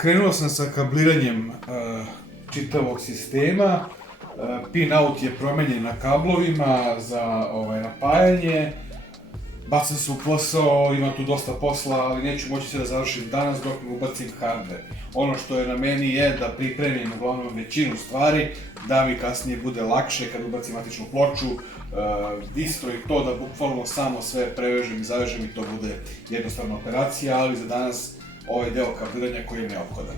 Krenuo sam sa kabliranjem čitavog sistema. Pin-out je promenjen na kablovima za napajanje. Bacam se u posao, ima tu dosta posla, ali neću moći sve da završim danas dok ne ubacim hardware. Ono što je na meni je da pripremim uglavnom većinu stvari, da mi kasnije bude lakše kad ubacim matičnu ploču, distro i to, da bukvalno samo sve prevežem i zavežem i to bude jednostavna operacija, ali za danas ovaj deo kabliranja koji je neophodan.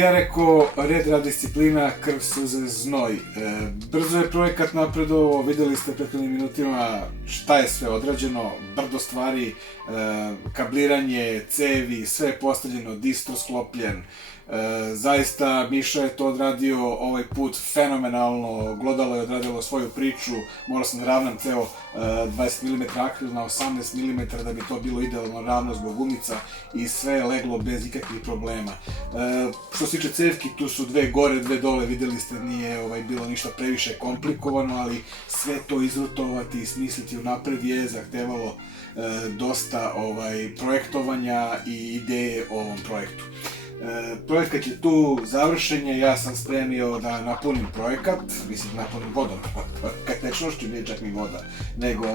bi ja rekao, red, rad, disciplina, krv, suze, znoj. Brzo je projekat napredovao, videli ste prethodnim minutima šta je sve odrađeno, brdo stvari, kabliranje, cevi, sve je postavljeno, distro sklopljen. Zaista Miša je to odradio ovaj put fenomenalno, Glodalo je odradilo svoju priču, morao sam da ravnam ceo 20 mm akril na 18 mm da bi to bilo idealno ravno zbog gumica i sve je leglo bez ikakvih problema. Što se tiče cevki, tu su dve gore, dve dole, videli ste, nije bilo ništa previše komplikovano, ali sve to izrutovati i smisliti unapred je zahtevalo dosta projektovanja i ideje o ovom projektu. Projekat je tu, završen je, ja sam spremio da napunim projekat, mislim napunim vodom, kad tečnošću nije čak ni voda, nego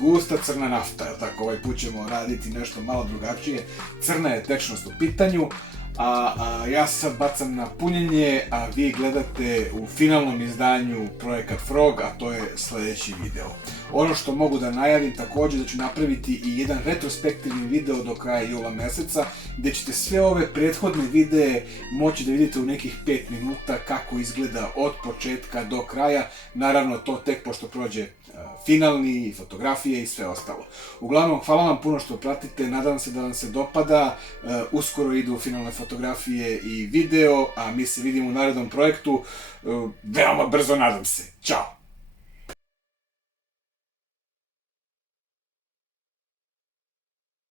gusta crna nafta, tako ovaj put ćemo raditi nešto malo drugačije, crna je tečnost u pitanju, a ja se sad bacam na punjenje, a vi gledate u finalnom izdanju projekat Frog, a to je sledeći video. Ono što mogu da najavim takođe da ću napraviti i jedan retrospektivni video do kraja jula meseca, gde ćete sve ove prethodne videe moći da vidite u nekih 5 minuta kako izgleda od početka do kraja, naravno to tek pošto prođe finalni, fotografije i sve ostalo. Uglavnom, hvala vam puno što pratite, nadam se da vam se dopada, uskoro idu finalne fotografije i video, a mi se vidimo u narednom projektu, veoma brzo nadam se. Ćao!